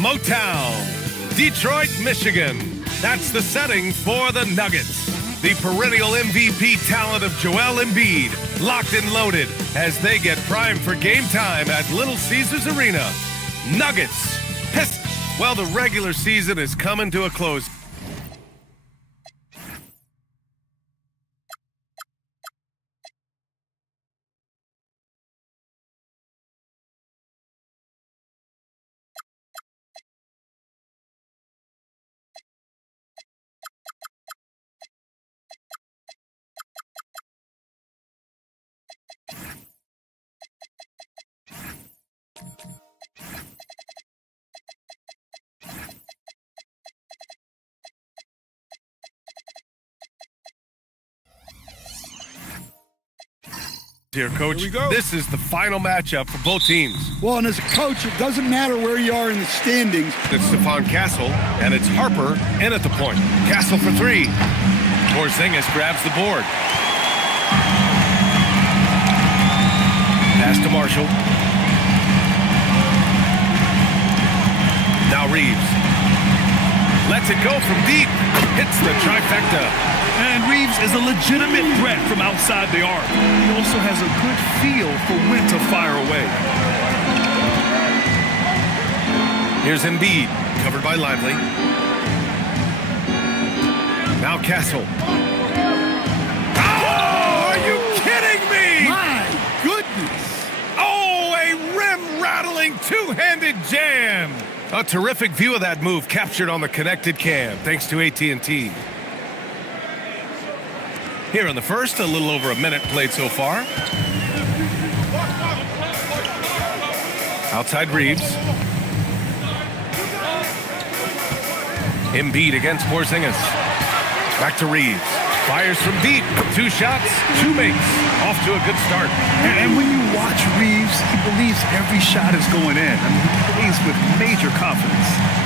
Motown, Detroit, Michigan. That's the setting for the Nuggets. The perennial MVP talent of Joel Embiid, locked and loaded as they get primed for game time at Little Caesars Arena. Nuggets, Pistons. Well, the regular season is coming to a close. Here, Coach. Here we go. This is the final matchup for both teams. Well, and as a coach, it doesn't matter where you are in the standings. It's Stephon Castle, and it's Harper in at the point. Castle for three. Porzingis grabs the board. Pass to Marshall. Now Reeves. Lets it go from deep. Hits the trifecta. And Reeves is a legitimate threat from outside the arc. He also has a good feel for when to fire away. Here's Embiid, covered by Lively. Now Castle. Oh, are you kidding me? My goodness. Oh, a rim-rattling two-handed jam. A terrific view of that move captured on the connected cam, thanks to AT&T. Here in the first, a little over a minute played so far. Outside Reeves. Embiid against Porzingis. Back to Reeves. Fires from deep. Two shots, two makes. Off to a good start. And when you watch Reeves, he believes every shot is going in. I mean, he plays with major confidence.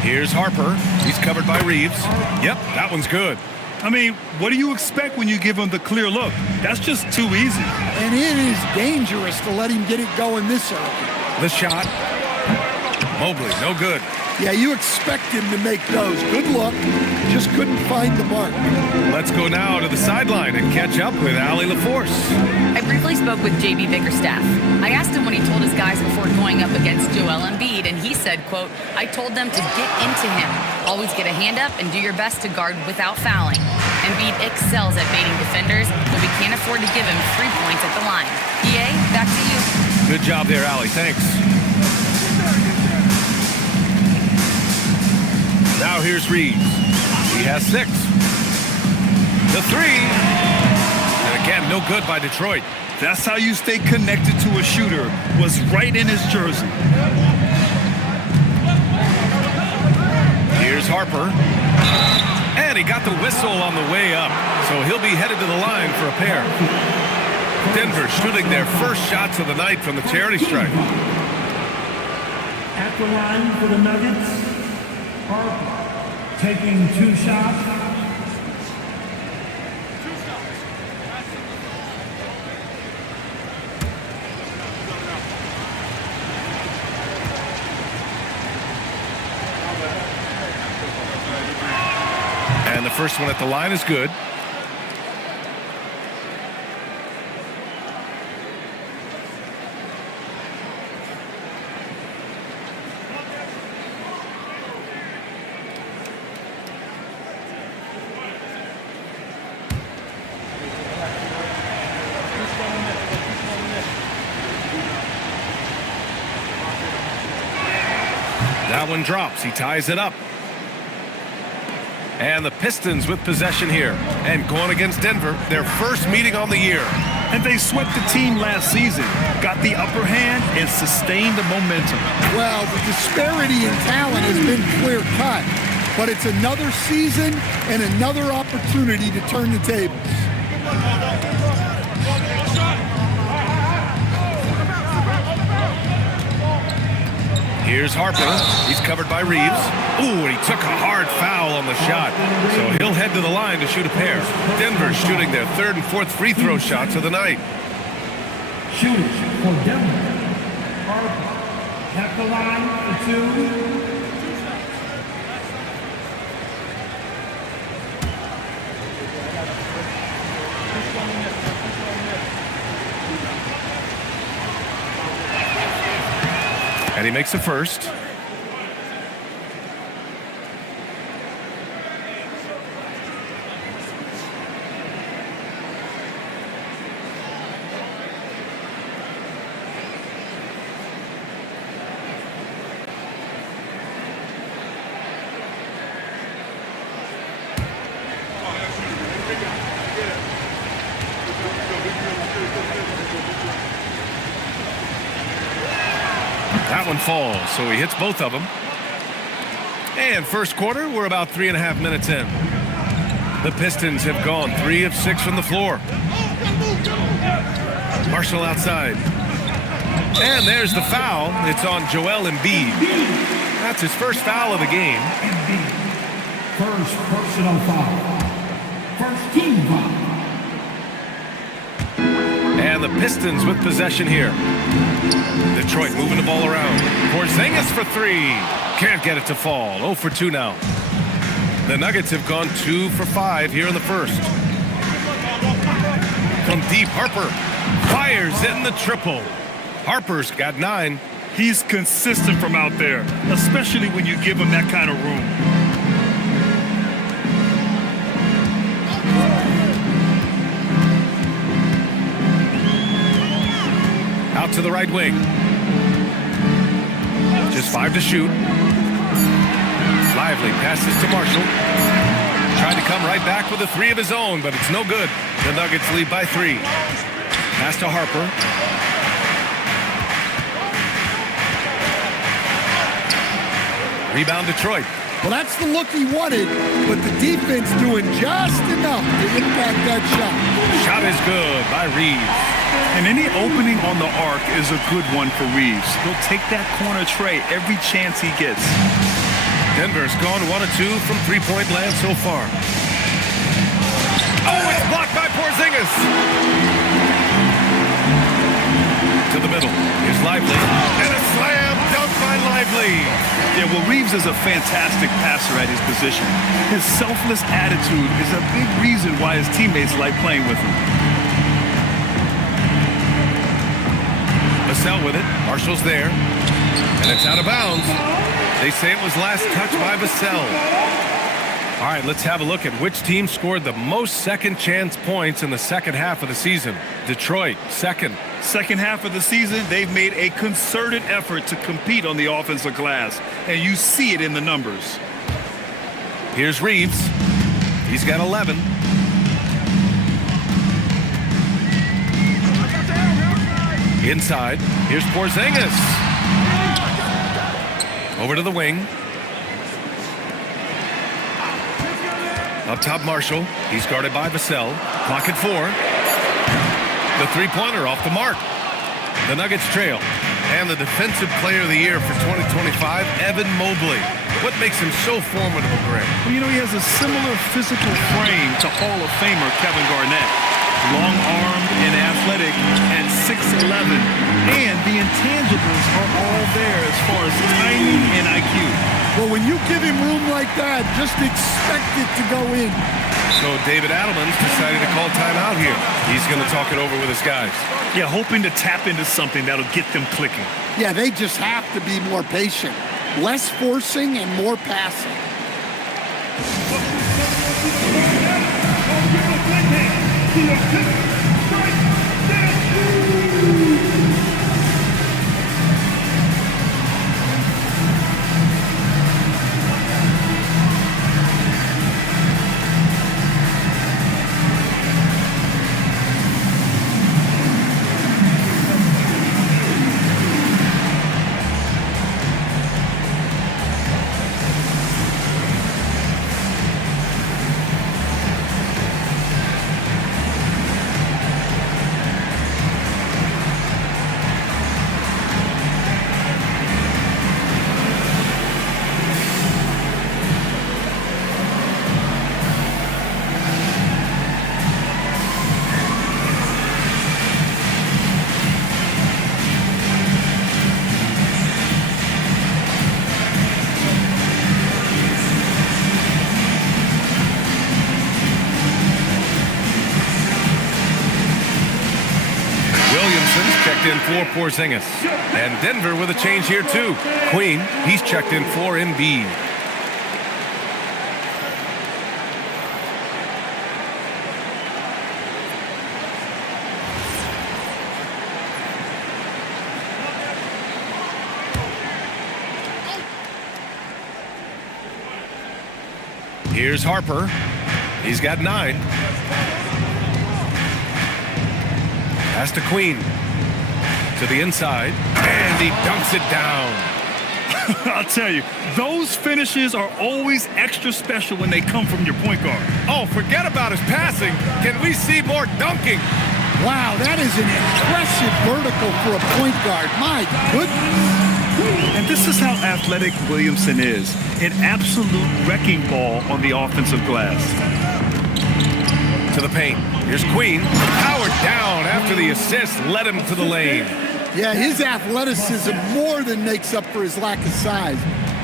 Here's Harper. He's covered by Reeves. Yep, that one's good. I mean, what do you expect when you give him the clear look? That's just too easy. And it is dangerous to let him get it going this early. The shot. Mobley, no good. Yeah, you expect him to make those. Good luck. Just couldn't find the mark. Let's go now to the sideline and catch up with Allie LaForce. I briefly spoke with JB Bickerstaff. I asked him what he told his guys before going up against Joel Embiid, and he said, quote, "I told them to get into him. Always get a hand up and do your best to guard without fouling. Embiid excels at baiting defenders, but we can't afford to give him 3 points at the line." EA, back to you. Good job there, Allie. Thanks. Now here's Reeves. He has 6. The 3. And again, no good by Detroit. That's how you stay connected to a shooter. Was right in his jersey. Here's Harper. And he got the whistle on the way up. So he'll be headed to the line for a pair. Denver shooting their first shots of the night from the charity stripe. At the line for the Nuggets, Harper taking 2 shots. And the first one at the line is good. That one drops. He ties it up. And the Pistons with possession here. And going against Denver, their first meeting on the year. And they swept the team last season, got the upper hand, and sustained the momentum. Well, the disparity in talent has been clear-cut, but it's another season and another opportunity to turn the tables. Here's Harper. He's covered by Reeves. Ooh, and he took a hard foul on the shot. So he'll head to the line to shoot a pair. Denver's shooting their 3rd and 4th free throw shots of the night. Shooting for Denver, Harper. Kept the line for 2. And he makes the first. That one falls, so he hits both of them. And first quarter, we're about 3.5 minutes in. The Pistons have gone 3 of 6 from the floor. Marshall outside. And there's the foul. It's on Joel Embiid. That's his first foul of the game. First personal foul. First team foul. And the Pistons with possession here. Detroit moving the ball around. Porzingis for 3. Can't get it to fall. 0 for 2 now. The Nuggets have gone 2 for 5 here in the first. From deep, Harper fires in the triple. Harper's got 9. He's consistent from out there, especially when you give him that kind of room. Out to the right wing. Just 5 to shoot. Lively passes to Marshall. Tried to come right back with a 3 of his own, but it's no good. The Nuggets lead by 3. Pass to Harper. Rebound Detroit. Well, that's the look he wanted, but the defense doing just enough to impact that shot. Shot is good by Reeves. And any opening on the arc is a good one for Reeves. He'll take that corner tray every chance he gets. Denver's gone 1 of 2 from three-point land so far. Oh, it's blocked by Porzingis. To the middle. Here's Lively. And a slam dunk by Lively. Yeah, well, Reeves is a fantastic passer at his position. His selfless attitude is a big reason why his teammates like playing with him. Vassell with it. Marshall's there. And it's out of bounds. They say it was last touched by Vassell. All right, let's have a look at which team scored the most second chance points in the second half of the season. Detroit, second. Second half of the season, they've made a concerted effort to compete on the offensive glass, and you see it in the numbers. Here's Reeves. He's got 11. Inside. Here's Porzingis. Over to the wing. Up top, Marshall. He's guarded by Vassell. Clock at 4. The three-pointer off the mark. The Nuggets trail. And the Defensive Player of the Year for 2025, Evan Mobley. What makes him so formidable, Greg? Well, you know, he has a similar physical frame to Hall of Famer Kevin Garnett. Long-armed and athletic at 6'11". And the intangibles are all there as far as timing and IQ. Well, when you give him room like that, just expect it to go in. So David Adelman's decided to call timeout here. He's going to talk it over with his guys. Yeah, hoping to tap into something that'll get them clicking. Yeah, they just have to be more patient. Less forcing and more passing. Pistons checked in for Porzingis. And Denver with a change here too. Queen, he's checked in for Embiid. Here's Harper. He's got 9. Pass to Queen. To the inside. And he dunks it down. I'll tell you, those finishes are always extra special when they come from your point guard. Oh, forget about his passing. Can we see more dunking? Wow, that is an impressive vertical for a point guard. My goodness. And this is how athletic Williamson is. An absolute wrecking ball on the offensive glass. To the paint. Here's Queen. Powered down after the assist led him to the lane. Yeah, his athleticism more than makes up for his lack of size.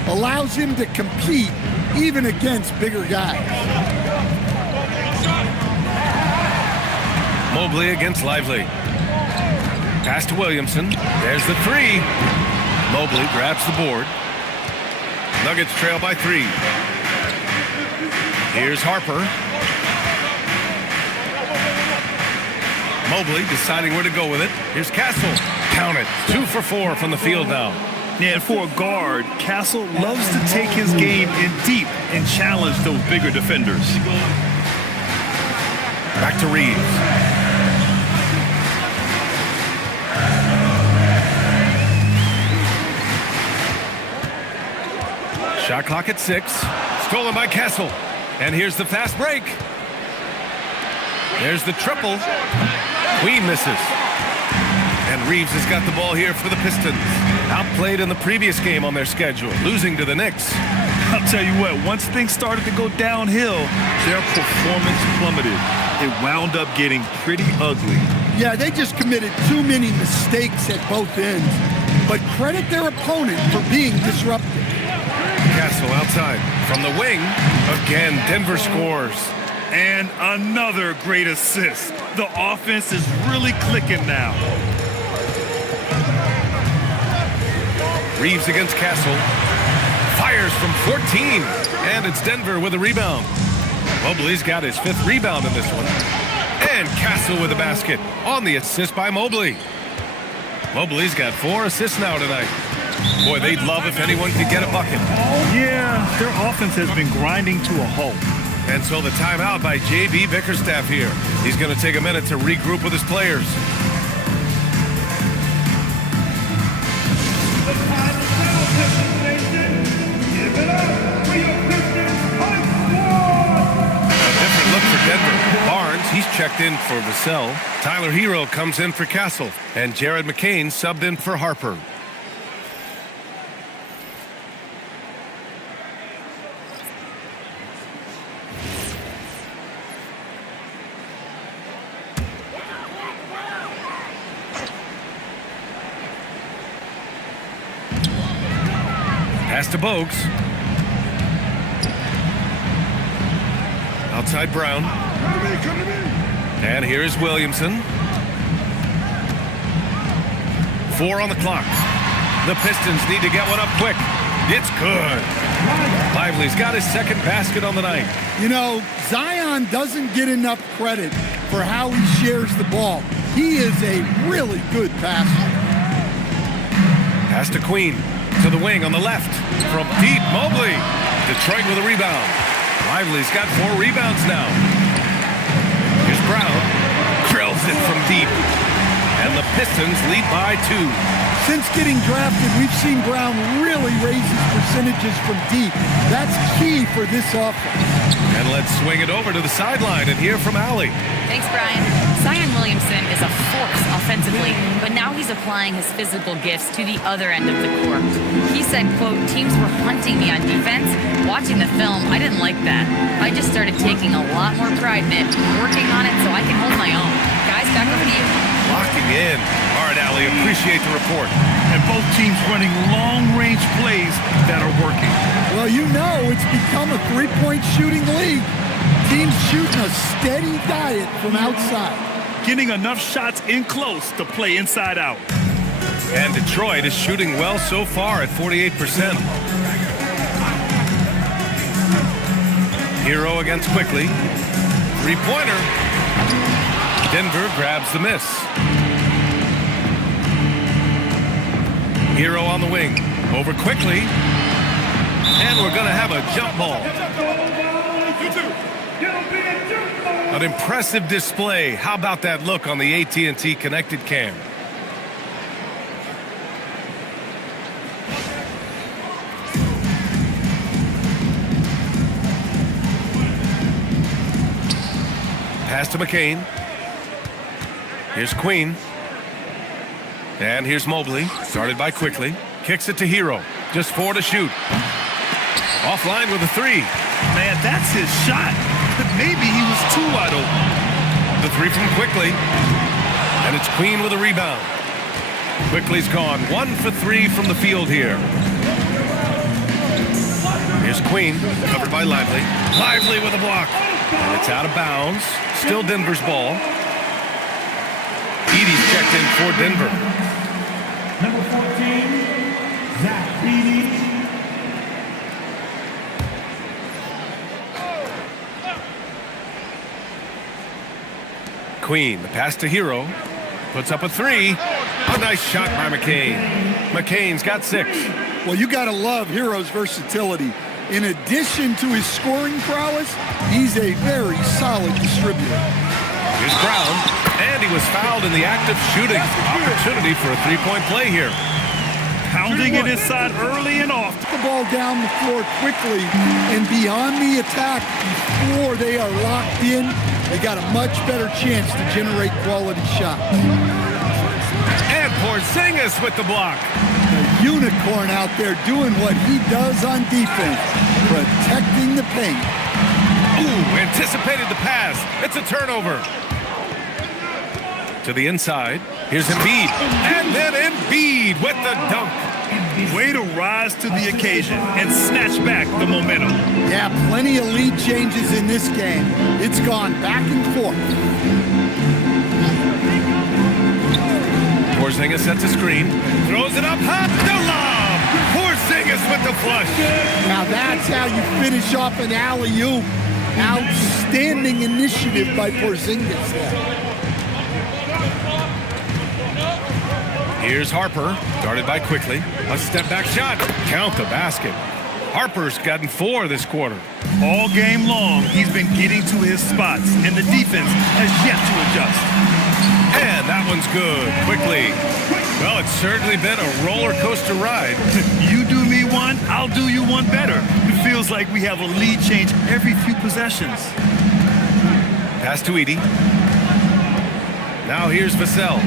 Allows him to compete even against bigger guys. Mobley against Lively. Pass to Williamson. There's the 3. Mobley grabs the board. Nuggets trail by 3. Here's Harper. Mobley deciding where to go with it. Here's Castle. Count it. 2 for 4 from the field now. Yeah, and for a guard, Castle loves to take his game in deep and challenge those bigger defenders. Back to Reeves. Shot clock at 6. Stolen by Castle. And here's the fast break. There's the triple. Queen misses. And Reeves has got the ball here for the Pistons. Outplayed in the previous game on their schedule, losing to the Knicks. I'll tell you what, once things started to go downhill, their performance plummeted. It wound up getting pretty ugly. Yeah, they just committed too many mistakes at both ends. But credit their opponent for being disruptive. Castle outside. From the wing, again, Denver scores. And another great assist. The offense is really clicking now. Reeves against Castle. Fires from 14. And it's Denver with a rebound. Mobley's got his 5th rebound in this one. And Castle with a basket on the assist by Mobley. Mobley's got 4 assists now tonight. Boy, they'd love if anyone could get a bucket. Yeah, their offense has been grinding to a halt. And so the timeout by J.B. Bickerstaff here. He's going to take a minute to regroup with his players. A different look for Denver. Barnes, he's checked in for Vassell. Tyler Hero comes in for Castle. And Jared McCain subbed in for Harper. Pass to Bogues. Outside Brown. And here's Williamson. 4 on the clock. The Pistons need to get one up quick. It's good. Lively's got his 2nd basket on the night. You know, Zion doesn't get enough credit for how he shares the ball. He is a really good passer. Pass to Queen. To the wing on the left. From deep, Mobley. Detroit with a rebound. Lively's got 4 rebounds now. Here's Brown. Drills it from deep. And the Pistons lead by 2. Since getting drafted, we've seen Brown really raise his percentages from deep. That's key for this offense. And let's swing it over to the sideline and hear from Allie. Thanks, Brian. Zion Williamson is a force offensively, but now he's applying his physical gifts to the other end of the court. He said, quote, "Teams were hunting me on defense. Watching the film, I didn't like that. I just started taking a lot more pride in it, working on it so I can hold my own." Guys, back over to you. Locking in. All right, Allie, appreciate the report. And both teams running long-range plays that are working. Well, you know it's become a 3-point shooting league. Teams shooting a steady diet from outside. getting enough shots in close to play inside out. And Detroit is shooting well so far at 48%. Hero against Quickly. Three-pointer. Denver grabs the miss. Hero on the wing. Over Quickly. And we're going to have a jump ball. An impressive display. How about that look on the AT&T connected cam? Pass to McCain. Here's Queen. And here's Mobley. Started by Quickly. Kicks it to Hero. Just 4 to shoot. Offline with a 3. Man, that's his shot. Maybe he was too wide open. The 3 from Quickly. And it's Queen with a rebound. Quickly's gone 1 for 3 from the field here. Here's Queen. Covered by Lively. Lively with a block. And it's out of bounds. Still Denver's ball. Edie's checked in for Denver. Number 14, Zach Edie. Queen, the pass to Hero. Puts up a 3. A nice shot by McCain. McCain's got 6. Well, you got to love Hero's versatility. In addition to his scoring prowess, he's a very solid distributor. Here's Brown, and he was fouled in the act of shooting. Opportunity for a 3-point play here. Pounding it inside early and often. The ball down the floor quickly and beyond the attack before they are locked in. They got a much better chance to generate quality shots. And Porzingis with the block. The unicorn out there doing what he does on defense, protecting the paint. Ooh, anticipated the pass. It's a turnover. To the inside. Here's Embiid. And then Embiid with the dunk. Way to rise to the occasion and snatch back the momentum. Yeah, plenty of lead changes in this game. It's gone back and forth. Porzingis sets a screen. Throws it up high. The lob. Porzingis with the flush. Now that's how you finish off an alley-oop. Outstanding initiative by Porzingis there. Here's Harper, guarded by Quickly. A step-back shot. Count the basket. Harper's gotten 4 this quarter. All game long, he's been getting to his spots, and the defense has yet to adjust. And that one's good. Quickly. Well, it's certainly been a roller coaster ride. You do me one, I'll do you one better. It feels like we have a lead change every few possessions. Pass to Edie. Now here's Vassell.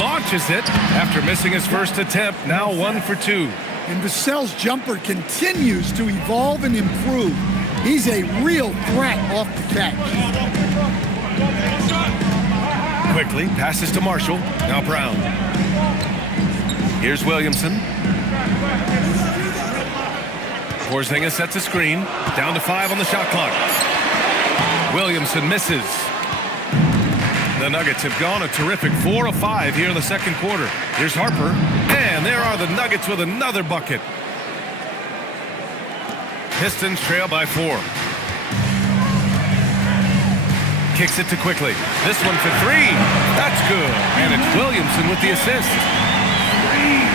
Launches it after missing his first attempt. Now 1 for 2. And Vassell's jumper continues to evolve and improve. He's a real threat off the catch. Quickly passes to Marshall. Now Brown. Here's Williamson. Porzingis sets a screen. Down to 5 on the shot clock. Williamson misses. The Nuggets have gone a terrific 4 of 5 here in the second quarter. Here's Harper. And there are the Nuggets with another bucket. Pistons trail by 4. Kicks it to Quickly. This one for 3. That's good. And it's Williamson with the assist.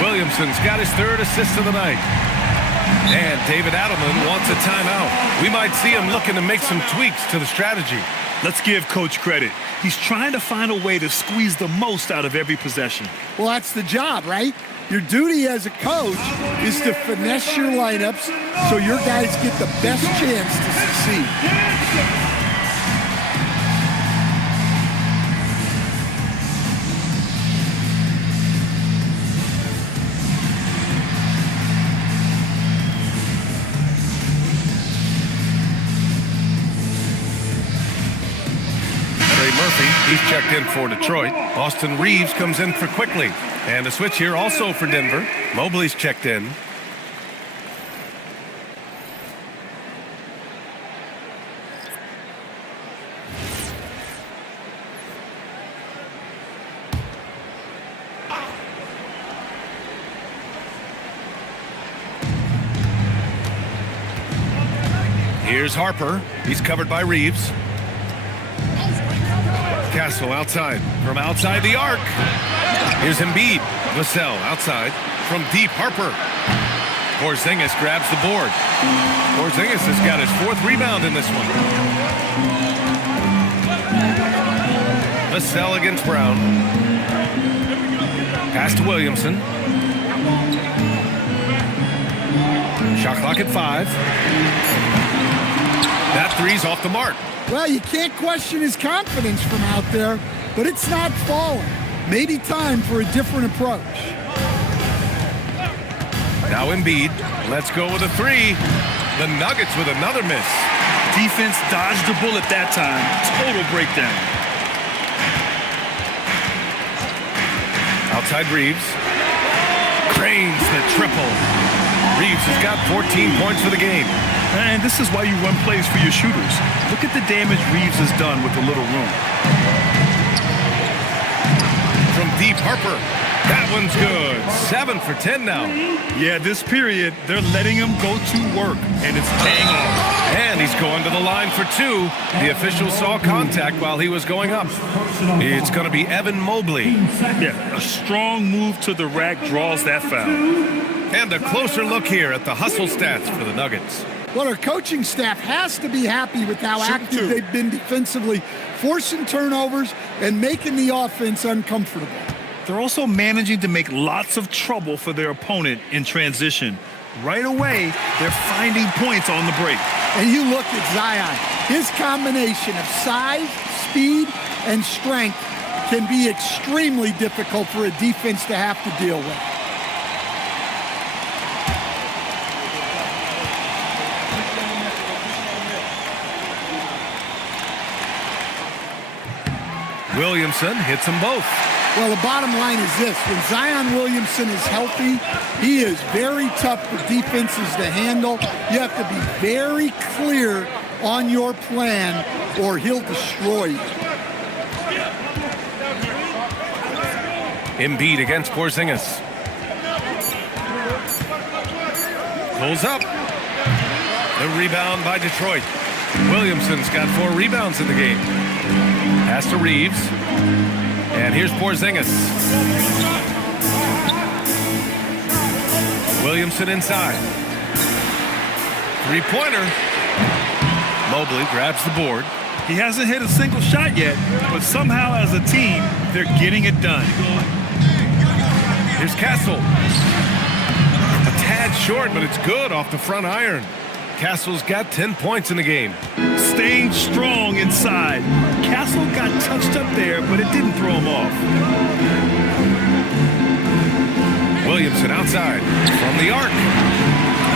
Williamson's got his 3rd assist of the night. And David Adelman wants a timeout. We might see him looking to make some tweaks to the strategy. Let's give Coach credit. He's trying to find a way to squeeze the most out of every possession. Well, that's the job, right? Your duty as a coach is to finesse your lineups so your guys get the best chance to succeed. Murphy, he's checked in for Detroit. Austin Reeves comes in for Quickly. And a switch here also for Denver. Mobley's checked in. Here's Harper. He's covered by Reeves. Castle outside. From outside the arc. Here's Embiid. Vassell outside. From deep, Harper. Porzingis grabs the board. Porzingis has got his 4th rebound in this one. Vassell against Brown. Pass to Williamson. Shot clock at 5. That three's off the mark. Well, you can't question his confidence from out there, but it's not falling. Maybe time for a different approach. Now Embiid. Let's go with a 3. The Nuggets with another miss. Defense dodged the bullet that time. Total breakdown. Outside Reeves. Cranes the triple. Reeves has got 14 points for the game. And this is why you run plays for your shooters. Look at the damage Reeves has done with a little room. From deep, Harper. That one's good. 7 for 10 now. Yeah, this period, they're letting him go to work, and it's paying off. And he's going to the line for 2. The official saw contact while he was going up. It's going to be Evan Mobley. Yeah, a strong move to the rack draws that foul. And a closer look here at the hustle stats for the Nuggets. Well, our coaching staff has to be happy with how active they've been defensively, forcing turnovers and making the offense uncomfortable. They're also managing to make lots of trouble for their opponent in transition. Right away, they're finding points on the break. And you look at Zion. His combination of size, speed, and strength can be extremely difficult for a defense to have to deal with. Williamson hits them both. Well, the bottom line is this. When Zion Williamson is healthy, he is very tough for defenses to handle. You have to be very clear on your plan or he'll destroy you. Embiid against Porzingis. Pulls up. The rebound by Detroit. Williamson's got 4 rebounds in the game. Pass to Reeves. And here's Porzingis. Williamson inside. 3-pointer. Mobley grabs the board. He hasn't hit a single shot yet, but somehow as a team, they're getting it done. Here's Castle. A tad short, but it's good off the front iron. Castle's got 10 points in the game. Staying strong inside. Castle got touched up there, but it didn't throw him off. Williamson outside from the arc.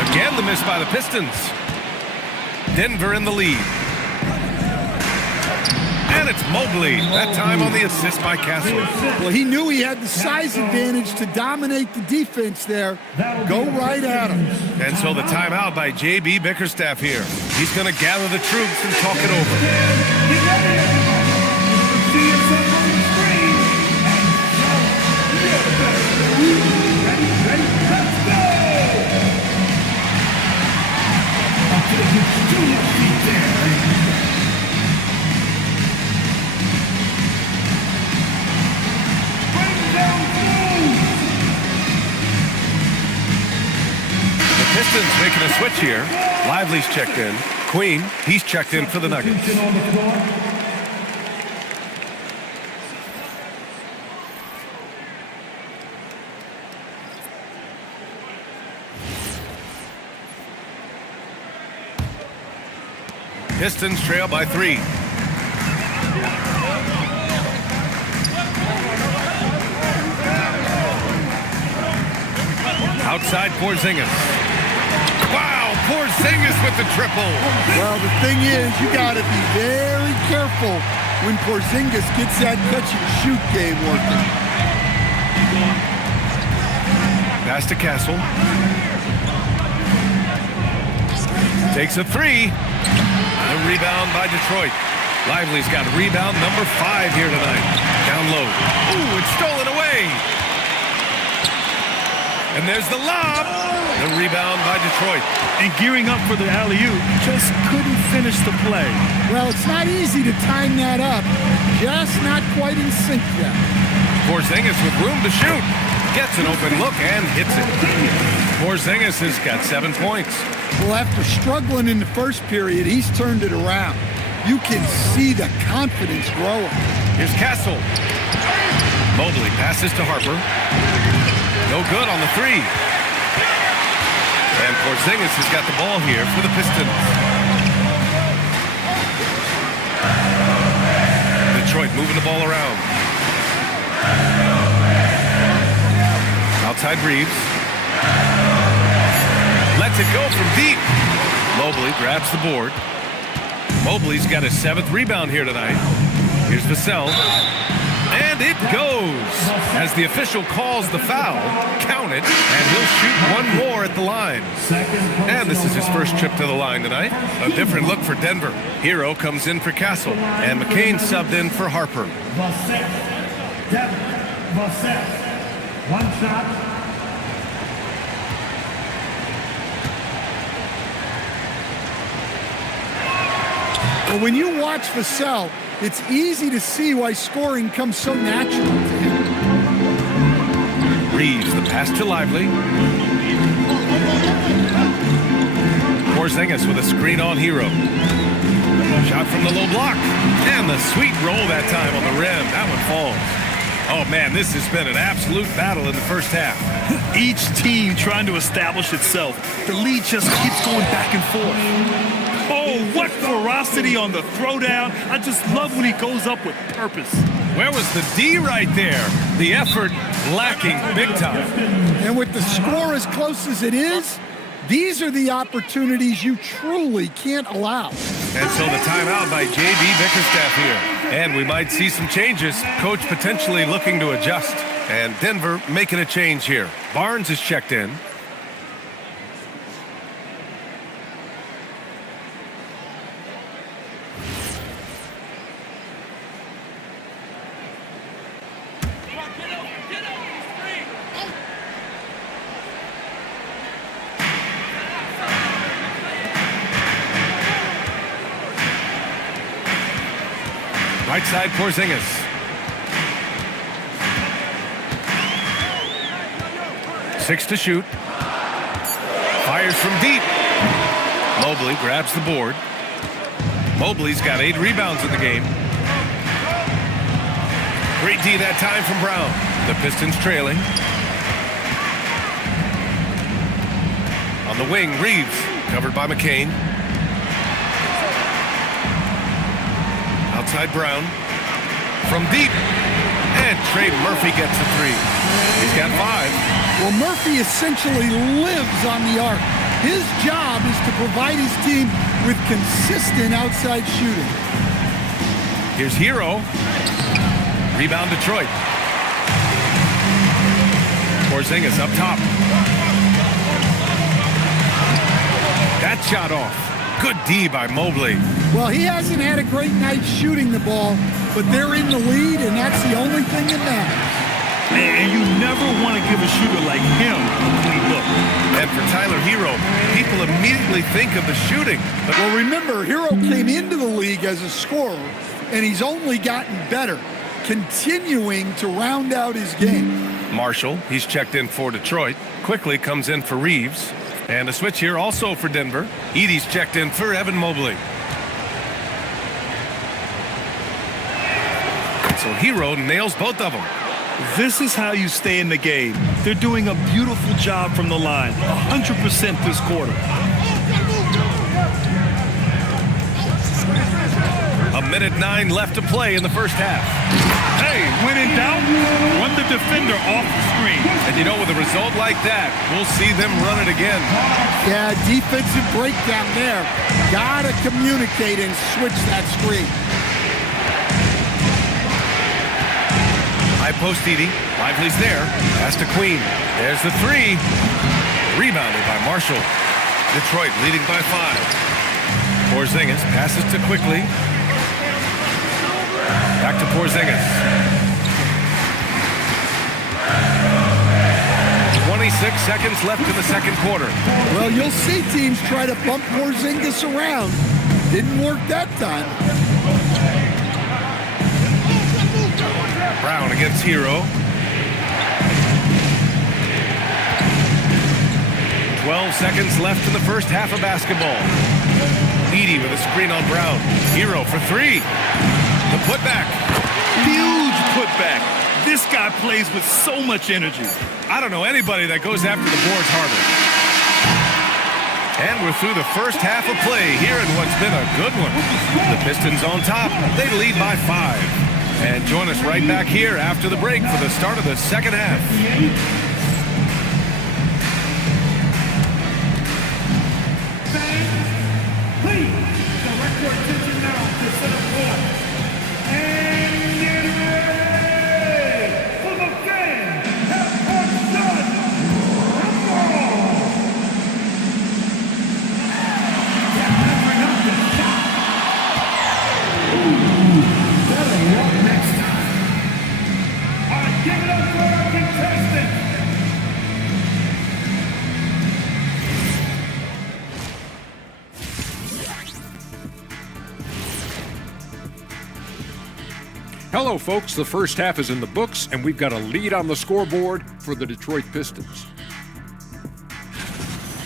Again, the miss by the Pistons. Denver in the lead. And it's Mobley, that time on the assist by Castle. Well, he knew he had the size advantage to dominate the defense there. Go right at him. And so the timeout by J.B. Bickerstaff here. He's going to gather the troops and talk it over. Pistons making a switch here. Lively's checked in. Queen, he's checked in for the Nuggets. Pistons trail by 3. Outside Porzingis. Wow, Porzingis with the triple. Well, the thing is, you got to be very careful when Porzingis gets that catch-and-shoot game working. Pass to Castle. Takes a 3. A rebound by Detroit. Lively's got rebound number 5 here tonight. Down low. Ooh, it's stolen away. And there's the lob. The rebound by Detroit. And gearing up for the alley-oop, just couldn't finish the play. Well, it's not easy to time that up. Just not quite in sync yet. Porzingis with room to shoot. Gets an open look and hits it. Porzingis has got 7 points. Well, after struggling in the first period, he's turned it around. You can see the confidence growing. Here's Castle. Mobley passes to Harper. No good on the three. And Porzingis has got the ball here for the Pistons. Detroit moving the ball around. Outside Reeves. Lets it go from deep. Mobley grabs the board. Mobley's got his 7th rebound here tonight. Here's Vassell. And it goes. As the official calls the foul, count it, and he'll shoot one more at the line. And this is his first trip to the line tonight. A different look for Denver. Hero comes in for Castle, and McCain subbed in for Harper. Vassell. One shot. Well, when you watch Vassell, it's easy to see why scoring comes so natural to him. Reeves, the pass to Lively. Porzingis with a screen on Hero. Shot from the low block. And the sweet roll that time on the rim. That one falls. Oh, man, this has been an absolute battle in the first half. Each team trying to establish itself. The lead just keeps going back and forth. Oh, what ferocity on the throwdown. I just love when he goes up with purpose. Where was the D right there? The effort lacking big time. And with the score as close as it is, these are the opportunities you truly can't allow. And so the timeout by J.B. Bickerstaff here. And we might see some changes. Coach potentially looking to adjust. And Denver making a change here. Barnes is checked in. Right side, Porzingis. Six to shoot. Fires from deep. Mobley grabs the board. Mobley's got 8 rebounds in the game. Great D that time from Brown. The Pistons trailing. On the wing, Reeves, covered by McCain. Outside Brown. From deep. And Trey Murphy gets a 3. He's got 5. Well, Murphy essentially lives on the arc. His job is to provide his team with consistent outside shooting. Here's Hero. Rebound Detroit. Porzingis up top. That shot off. Good D by Mobley. Well, he hasn't had a great night shooting the ball, but they're in the lead, and that's the only thing that matters. And you never want to give a shooter like him a clean look. And for Tyler Hero, people immediately think of the shooting. But Well, remember, Hero came into the league as a scorer, and he's only gotten better, continuing to round out his game. Marshall, he's checked in for Detroit. Quickly comes in for Reeves. And a switch here also for Denver. Edey's checked in for Evan Mobley. So Hero nails both of them. This is how you stay in the game. They're doing a beautiful job from the line. 100% this quarter. A minute 9 left to play in the first half. Hey, when in doubt, run the defender off the screen. And you know, with a result like that, we'll see them run it again. Yeah, defensive breakdown there. Gotta communicate and switch that screen. High post Edey. Lively's there. Pass to Queen. There's the 3. Rebounded by Marshall. Detroit leading by 5. Porzingis passes to Quickly. Back to Porzingis. 20 26 seconds left in the second quarter. Well, you'll see teams try to bump Porzingis around. Didn't work that time. Brown against Hero. 12 seconds left in the first half of basketball. Edey with a screen on Brown. Hero for three. The putback. Huge putback. This guy plays with so much energy. I don't know anybody that goes after the boards harder. And we're through the first half of play here in what's been a good one. The Pistons on top. They lead by 5. And join us right back here after the break for the start of the second half. Please direct your attention now to center court. And get ready for the fan half-court shot. Bring up the shot. That'll work next time. All right, give it up for our contestant. Hello, folks. The first half is in the books, and we've got a lead on the scoreboard for the Detroit Pistons.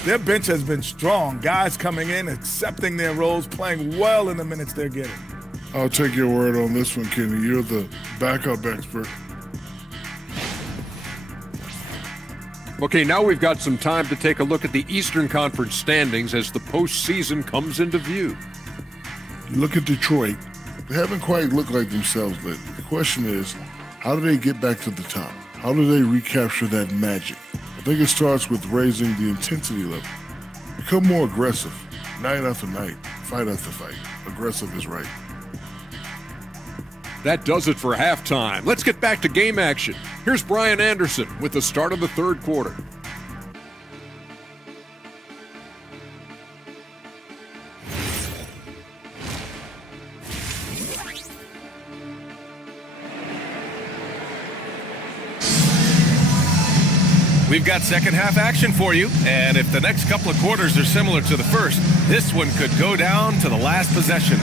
Their bench has been strong. Guys coming in, accepting their roles, playing well in the minutes they're getting. I'll take your word on this one, Kenny. You're the backup expert. Okay, now we've got some time to take a look at the Eastern Conference standings as the postseason comes into view. You look at Detroit, they haven't quite looked like themselves lately. The question is, how do they get back to the top? How do they recapture that magic? I think it starts with raising the intensity level. Become more aggressive, night after night, fight after fight. Aggressive is right. That does it for halftime. Let's get back to game action. Here's Brian Anderson with the start of the third quarter. We've got second half action for you, and if the next couple of quarters are similar to the first, this one could go down to the last possession.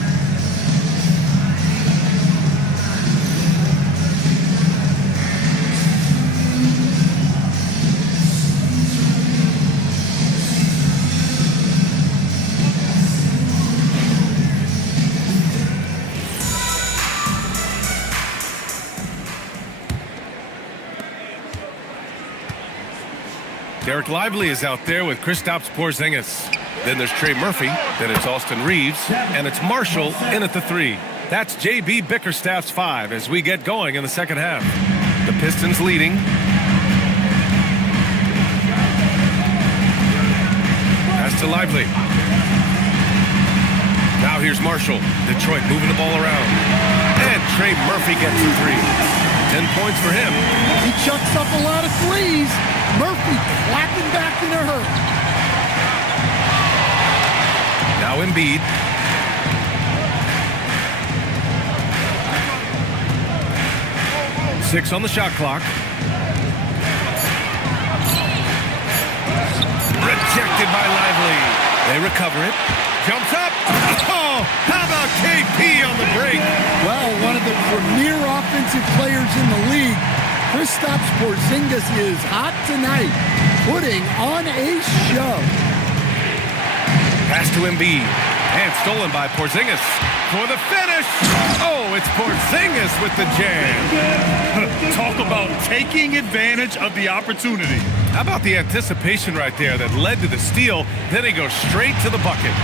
Derek Lively is out there with Kristaps Porzingis. Then there's Trey Murphy. Then it's Austin Reeves. And it's Marshall in at the 3. That's J.B. Bickerstaff's 5 as we get going in the second half. The Pistons leading. Pass to Lively. Now here's Marshall. Detroit moving the ball around. And Trey Murphy gets the 3. 10 points for him. He chucks up a lot of threes. Murphy clapping back in a hurry. Now Embiid. Six on the shot clock. Rejected by Lively. They recover it. Jumps up. Oh, how about KP on the break? Well, one of the premier offensive players in the league, Kristaps Porzingis is hot tonight, putting on a show. Pass to Embiid. And stolen by Porzingis for the finish. Oh, it's Porzingis with the jam. Talk about taking advantage of the opportunity. How about the anticipation right there that led to the steal? Then he goes straight to the bucket.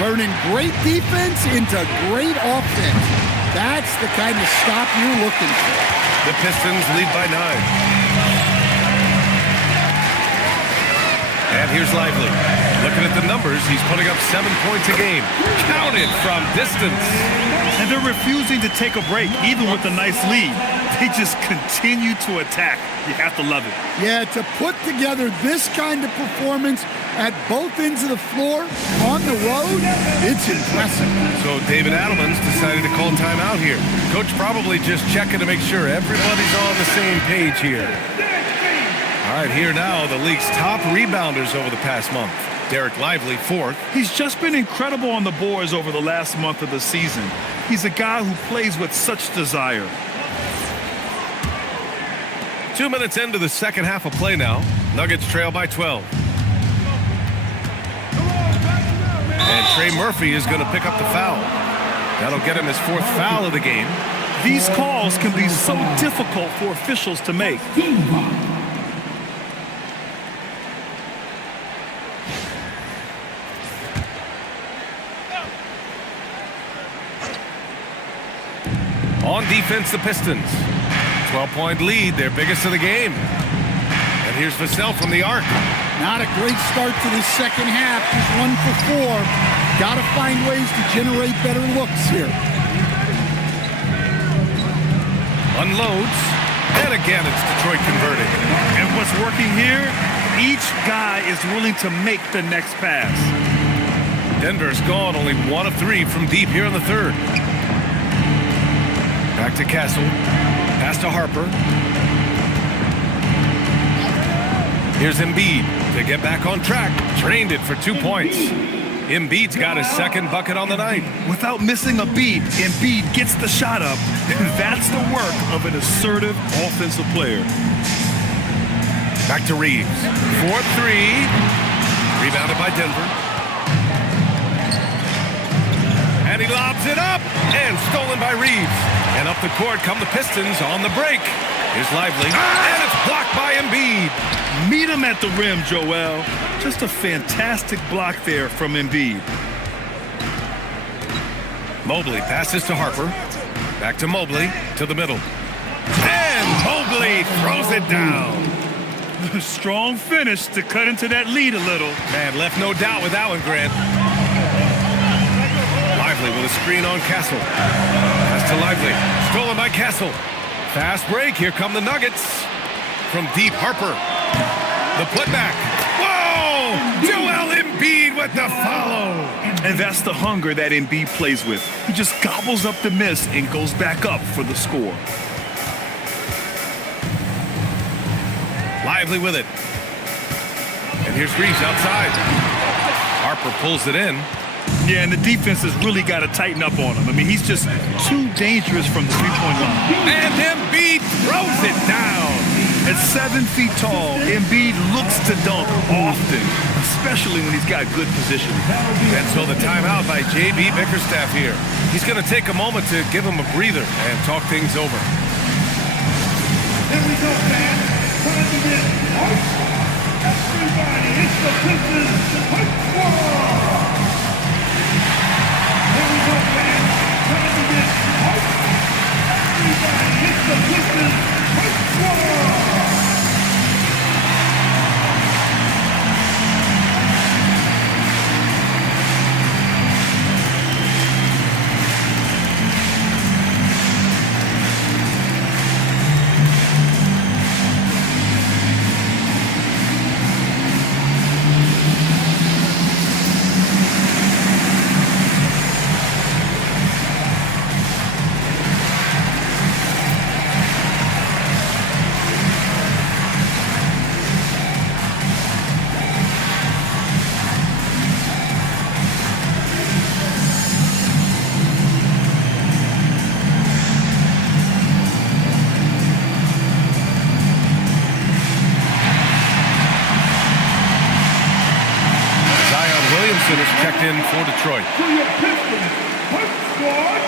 Turning great defense into great offense. That's the kind of stop you're looking for. The Pistons lead by 9. And here's Lively. Looking at the numbers, he's putting up 7 points a game. Counted from distance. And they're refusing to take a break, even with a nice lead. They just continue to attack. You have to love it. Yeah, to put together this kind of performance at both ends of the floor on the road, it's impressive. So David Adelman's decided to call timeout here. Coach probably just checking to make sure everybody's on the same page here. All right, here now, the league's top rebounders over the past month. Derek Lively, 4th. He's just been incredible on the boards over the last month of the season. He's a guy who plays with such desire. 2 minutes into the second half of play now. Nuggets trail by 12. And Trey Murphy is going to pick up the foul. That'll get him his 4th foul of the game. These calls can be so difficult for officials to make. On defense, the Pistons. 12-point lead, their biggest of the game. And here's Vassell from the arc. Not a great start to the second half. Just 1 for 4. Got to find ways to generate better looks here. Unloads. And again, it's Detroit converting. And what's working here, each guy is willing to make the next pass. Denver's gone only 1 of 3 from deep here in the third. Back to Castle. Pass to Harper. Here's Embiid to get back on track. Drained it for 2 points. Embiid's got his second bucket on the night. Without missing a beat, Embiid gets the shot up. And that's the work of an assertive offensive player. Back to Reeves. 4-3. Rebounded by Denver. And he lobs it up. And stolen by Reeves. And up the court come the Pistons on the break. Here's Lively. And it's blocked by Embiid. Meet him at the rim, Joel. Just a fantastic block there from Embiid. Mobley passes to Harper. Back to Mobley, to the middle. And Mobley throws it down. Strong finish to cut into that lead a little. Man, left no doubt with that one, Grant. Lively with a screen on Castle. Pass to Lively. Stolen by Castle. Fast break. Here come the Nuggets. From deep, Harper. The putback. Whoa! Joel Embiid with the follow. And that's the hunger that Embiid plays with. He just gobbles up the miss and goes back up for the score. Lively with it. And here's Reeves outside. Harper pulls it in. Yeah, and the defense has really got to tighten up on him. I mean, he's just too dangerous from the three-point line. And Embiid throws it down. At 7 feet tall, Embiid looks to dunk often, especially when he's got good position. And so the timeout by J.B. Bickerstaff here. He's going to take a moment to give him a breather and talk things over. Here we go, man. Time to get hype. Everybody, it's the Pistons Hype Squad. Here we go, man. Time to get hype. Everybody, it's the Pistons Hype Squad. Is checked in for Detroit. To your Pistons Hype Squad.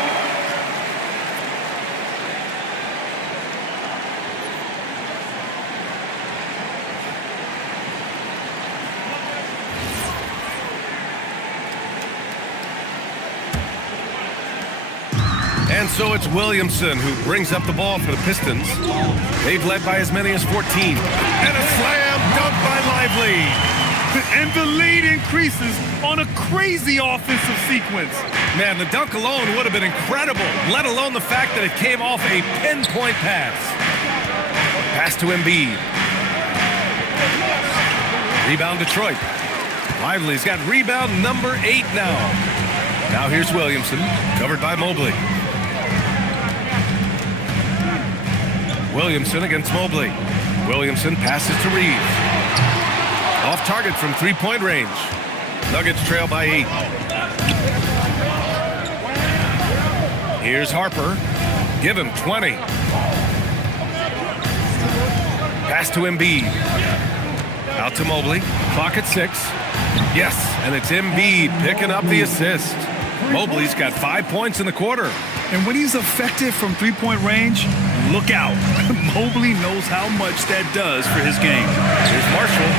And so it's Williamson who brings up the ball for the Pistons. They've led by as many as 14. And a slam dunk by Lively. And the lead increases on a crazy offensive sequence. Man, the dunk alone would have been incredible, let alone the fact that it came off a pinpoint pass. Pass to Embiid. Rebound Detroit. Lively's got rebound number 8 now. Now here's Williamson, covered by Mobley. Williamson against Mobley. Williamson passes to Reeves. Off target from three-point range. Nuggets trail by 8. Here's Harper. Give him 20. Pass to Embiid. Out to Mobley. Clock at 6. Yes, and it's Embiid picking up the assist. Mobley's got 5 points in the quarter. And when he's effective from three-point range, look out. Mobley knows how much that does for his game. Here's Marshall.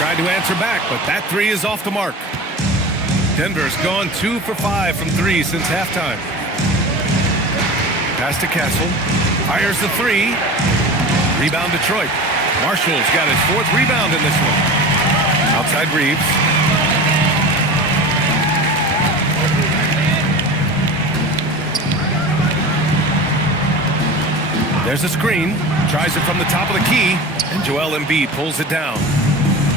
Tried to answer back, but that three is off the mark. Denver's gone 2 for 5 from 3 since halftime. Pass to Castle. Fires the 3. Rebound Detroit. Marshall's got his 4th rebound in this one. Outside Reeves. There's a screen. Tries it from the top of the key. And Joel Embiid pulls it down.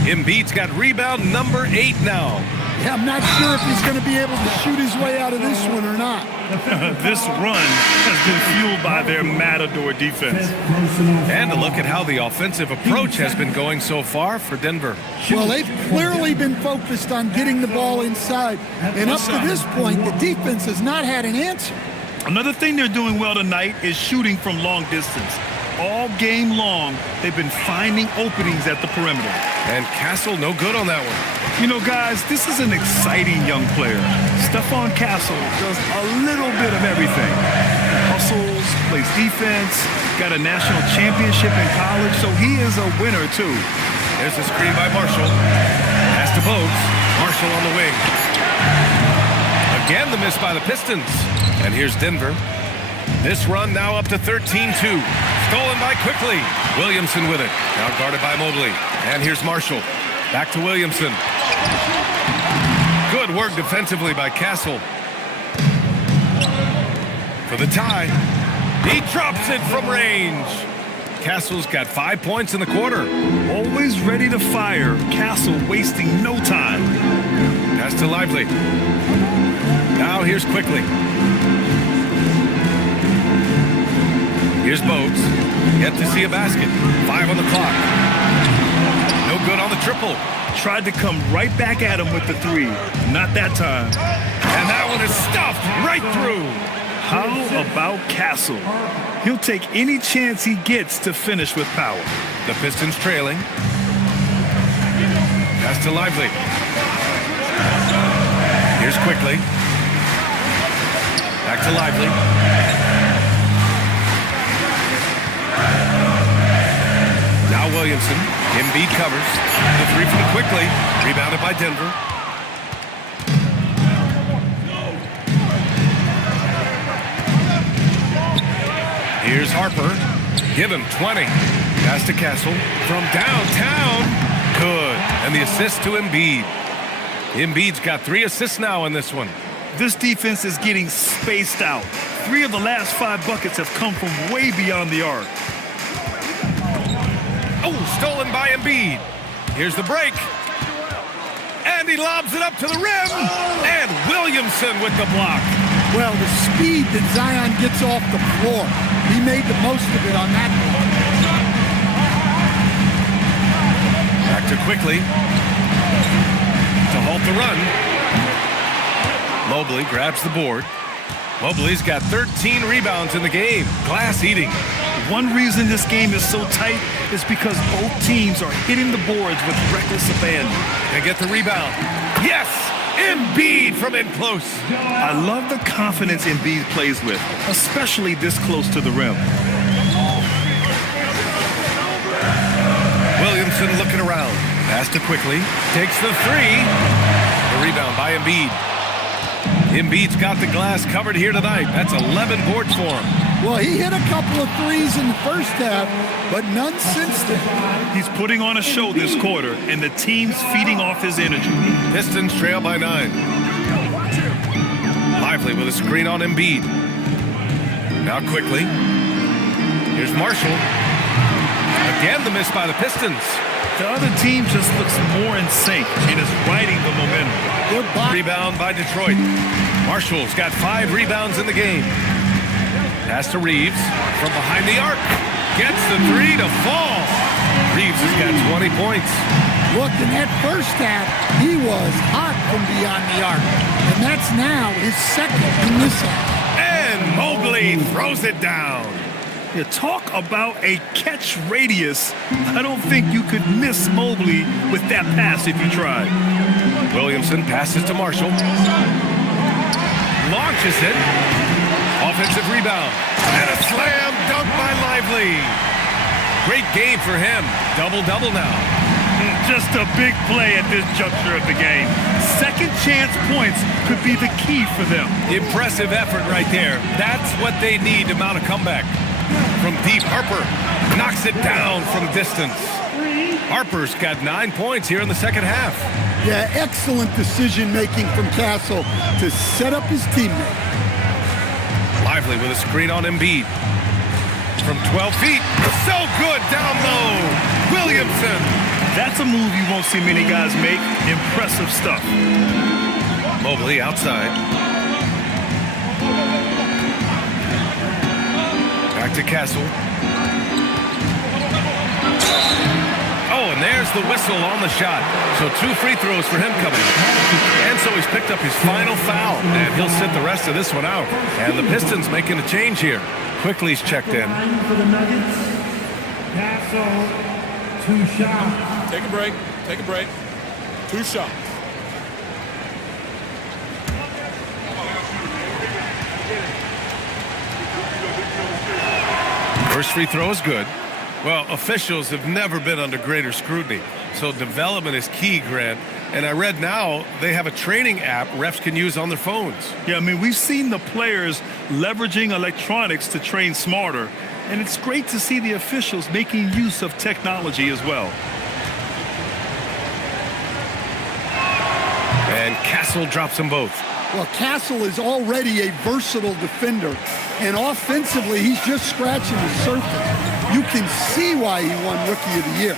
Embiid's got rebound number 8 now. Yeah, I'm not sure if he's going to be able to shoot his way out of this one or not. This run has been fueled by their Matador defense. And a look at how the offensive approach has been going so far for Denver. Well, they've clearly been focused on getting the ball inside. And up to this point, the defense has not had an answer. Another thing they're doing well tonight is shooting from long distance. All game long, they've been finding openings at the perimeter. And Castle no good on that one. You know, guys, this is an exciting young player. Stephon Castle does a little bit of everything. Hustles, plays defense, got a national championship in college, so he is a winner, too. There's a screen by Marshall. Pass to Bogues. Marshall on the wing. Again, the miss by the Pistons. And here's Denver. This run now up to 13-2. Stolen by Quickly. Williamson with it. Now guarded by Mobley. And here's Marshall. Back to Williamson. Good work defensively by Castle. For the tie. He drops it from range. Castle's got 5 points in the quarter. Always ready to fire. Castle wasting no time. Pass to Lively. Now here's Quickly. Here's Bogues. Yet to see a basket. 5 on the clock. No good on the triple. Tried to come right back at him with the 3. Not that time. And that one is stuffed right through. How about Castle? He'll take any chance he gets to finish with power. The Pistons trailing. Pass to Lively. Here's Quickly. Back to Lively. Now Williamson. Embiid covers. The 3 from Quickly. Rebounded by Denver. Here's Harper. Give him 20. Pass to Castle. From downtown. Good. And the assist to Embiid. Embiid's got 3 assists now in this one. This defense is getting spaced out. 3 of the last 5 buckets have come from way beyond the arc. Oh, stolen by Embiid. Here's the break. And he lobs it up to the rim. And Williamson with the block. Well, the speed that Zion gets off the floor, he made the most of it on that one. Back to Quickly. To halt the run. Mobley grabs the board. Mobley's got 13 rebounds in the game. Glass eating. One reason this game is so tight is because both teams are hitting the boards with reckless abandon. They get the rebound. Yes! Embiid from in close. I love the confidence Embiid plays with, especially this close to the rim. Williamson looking around. Pass to Quickly. Takes the 3. The rebound by Embiid. Embiid's got the glass covered here tonight. That's 11 boards for him. Well, he hit a couple of 3s in the first half, but none since then. He's putting on a show this quarter, and the team's feeding off his energy. Pistons trail by 9. Lively with a screen on Embiid. Now Quickly. Here's Marshall. Again, the miss by the Pistons. The other team just looks more in sync and is riding the momentum. Rebound by Detroit. Marshall's got 5 rebounds in the game. Pass to Reeves from behind the arc. gets the three to fall. Reeves has got 20 points. Look, in that first half, he was hot from beyond the arc. And that's now his second in this half. And Mobley throws it down. You talk about a catch radius. I don't think you could miss Mobley with that pass if you tried. Williamson passes to Marshall. Launches it. Offensive rebound. And a slam dunk by Lively. Great game for him. Double-double now. Just a big play at this juncture of the game. Second chance points could be the key for them. Impressive effort right there. That's what they need to mount a comeback. From deep, Harper knocks it down from distance. Harper's got 9 points here in the second half. Yeah, excellent decision-making from Castle to set up his teammate. Lively with a screen on Embiid. From 12 feet. So good down low. Williamson. That's a move you won't see many guys make. Impressive stuff. Mobley outside. Back to Castle. Oh, and there's the whistle on the shot. So 2 free throws for him coming. And so he's picked up his final foul. And he'll sit the rest of this one out. And the Pistons making a change here. Quickly's checked in. For the Nuggets, Castle, 2 shots. Take a break. Take a break. 2 shots. First free throw is good. Well, officials have never been under greater scrutiny. So development is key, Grant. And I read now they have a training app refs can use on their phones. Yeah, I mean, we've seen the players leveraging electronics to train smarter. And it's great to see the officials making use of technology as well. And Castle drops them both. Well, Castle is already a versatile defender, and offensively, he's just scratching the surface. You can see why he won Rookie of the Year.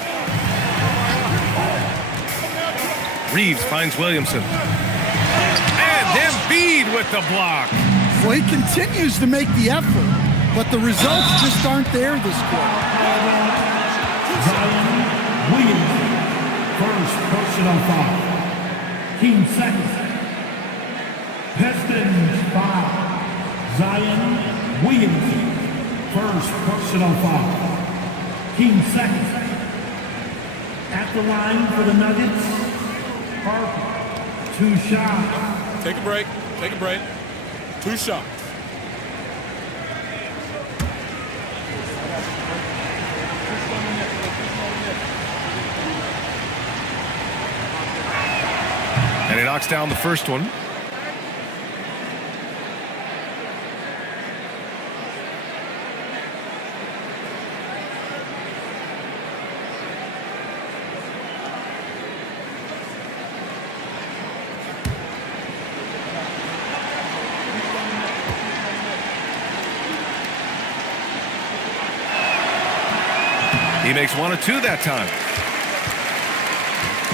Reeves finds Williamson. And Embiid with the block. Well, he continues to make the effort, but the results just aren't there this quarter. Zion Williamson, first personal foul. Team second. Pistons foul. Zion Williamson, first personal foul. Team second. At the line for the Nuggets, Harper, 2 shots. Take a break. Take a break. 2 shots. And he knocks down the first one. He makes 1 of 2 that time.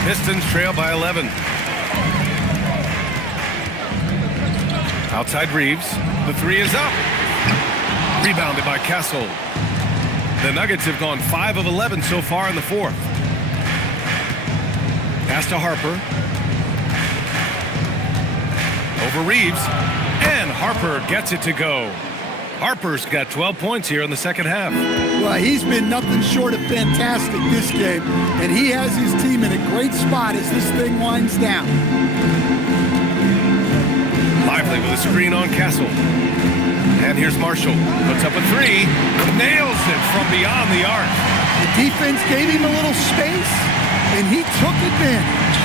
Pistons trail by 11. Outside Reeves. The 3 is up. Rebounded by Castle. The Nuggets have gone 5 of 11 so far in the 4th. Pass to Harper. Over Reeves. And Harper gets it to go. Harper's got 12 points here in the second half. Well, he's been nothing short of fantastic this game, and he has his team in a great spot as this thing winds down. Lively with a screen on Castle. And here's Marshall. Puts up a 3. Nails it from beyond the arc. The defense gave him a little space, and he took advantage.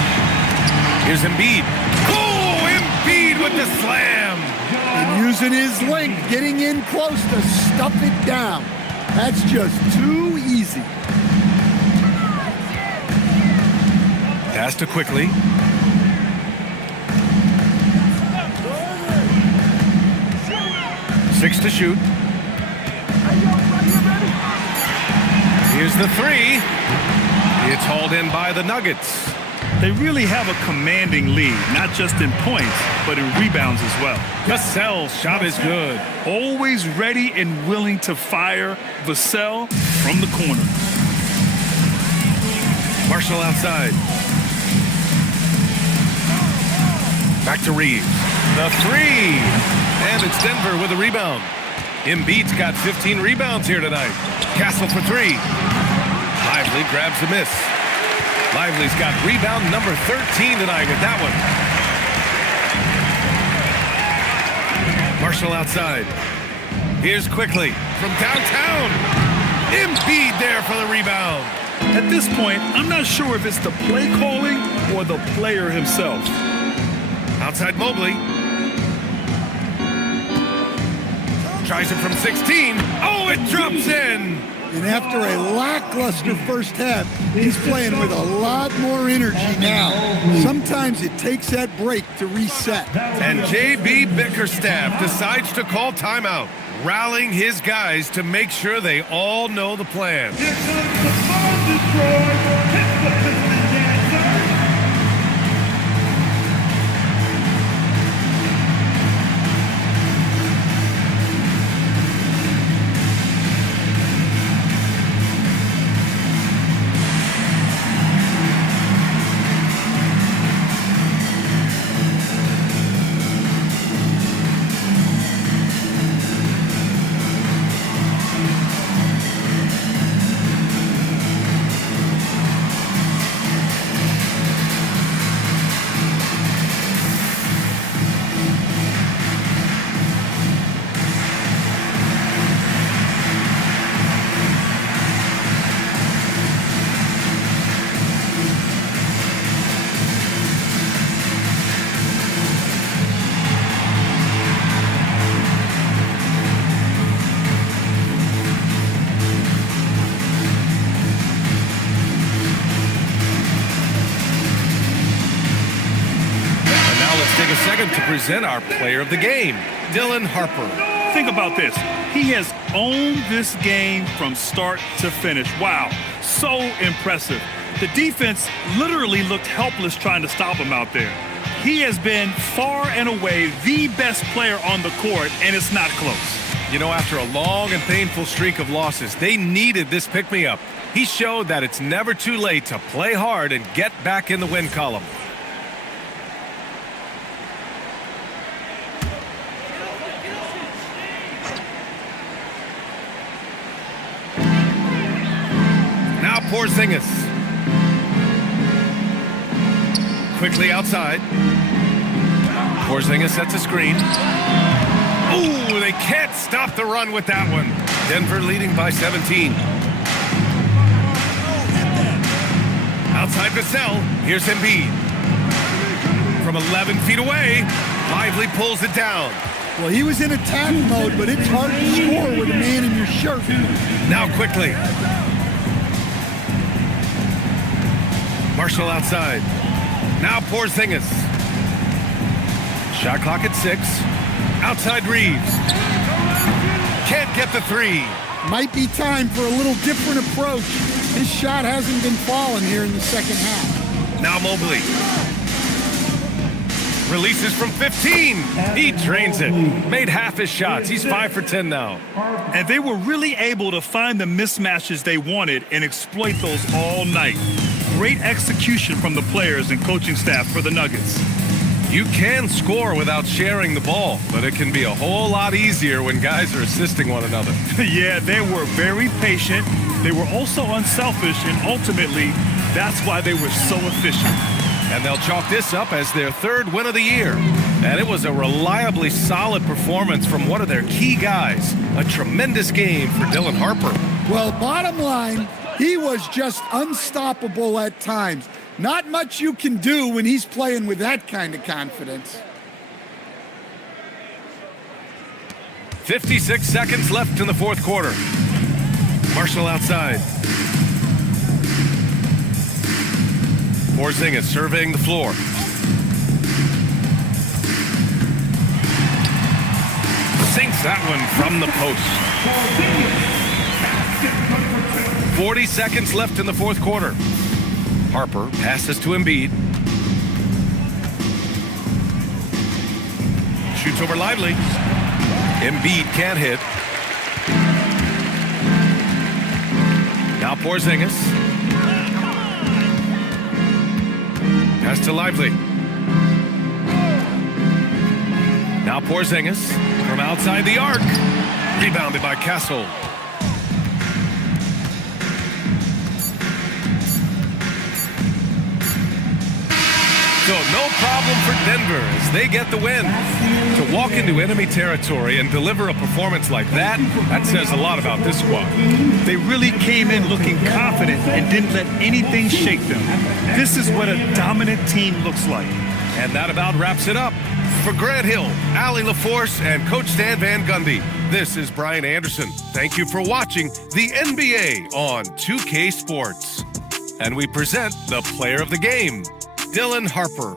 Here's Embiid. Oh, Embiid with the slam. And using his length, getting in close to stuff it down. That's just too easy. Pass to Quickly. Six to shoot. Here's the 3. It's hauled in by the Nuggets. They really have a commanding lead, not just in points, but in rebounds as well. Vassell's shot is good. Always ready and willing to fire. Vassell from the corner. Marshall outside. Back to Reeves. The three. And it's Denver with a rebound. Embiid's got 15 rebounds here tonight. Castle for three. Lively grabs the miss. Lively's got rebound number 13 tonight with that one. Marshall outside. Here's Quickly from downtown. Embiid there for the rebound. At this point, I'm not sure if it's the play calling or the player himself. Outside Mobley. Tries it from 16. Oh, it drops in. And after a lackluster first half, he's playing with a lot more energy now. Sometimes it takes that break to reset. And J.B. Bickerstaff decides to call timeout, rallying his guys to make sure they all know the plan. Here comes the ball destroyed. Hit the Pistons dancer. Take a second to present our player of the game, Dylan Harper. Think about this. He has owned this game from start to finish. Wow, so impressive. The defense literally looked helpless trying to stop him out there. He has been far and away the best player on the court, and it's not close. You know, after a long and painful streak of losses, they needed this pick-me-up. He showed that it's never too late to play hard and get back in the win column. Now Porzingis. Quickly outside. Porzingis sets a screen. Ooh, they can't stop the run with that one. Denver leading by 17. Outside Vassell. Here's Embiid. From 11 feet away, Lively pulls it down. Well, he was in attack mode, but it's hard to score with a man in your shirt. Now Quickly. Marshall outside. Now Porzingis. Shot clock at 6. Outside Reeves. Can't get the three. Might be time for a little different approach. His shot hasn't been falling here in the second half. Now Mobley. Releases from 15. He drains it. Made half his shots. He's 5 for 10 now. And they were really able to find the mismatches they wanted and exploit those all night. Great execution from the players and coaching staff for the Nuggets. You can score without sharing the ball, but it can be a whole lot easier when guys are assisting one another. Yeah, they were very patient. They were also unselfish, and ultimately, that's why they were so efficient. And they'll chalk this up as their third win of the year. And it was a reliably solid performance from one of their key guys. A tremendous game for Dylan Harper. Well, bottom line, he was just unstoppable at times. Not much you can do when he's playing with that kind of confidence. 56 seconds left in the fourth quarter. Marshall outside. Porzingis surveying the floor. Sinks that one from the post. 40 seconds left in the fourth quarter. Harper passes to Embiid. Pass over Lively. Embiid can't hit. Now Porzingis. Pass to Lively. Now Porzingis from outside the arc. Rebounded by Castle. So no problem for Denver as they get the win. To walk into enemy territory and deliver a performance like that says a lot about this squad. They really came in looking confident and didn't let anything shake them. This is what a dominant team looks like. And that about wraps it up. For Grant Hill, Allie LaForce, and Coach Stan Van Gundy, this is Brian Anderson. Thank you for watching the NBA on 2K Sports. And we present the player of the game, Dylan Harper.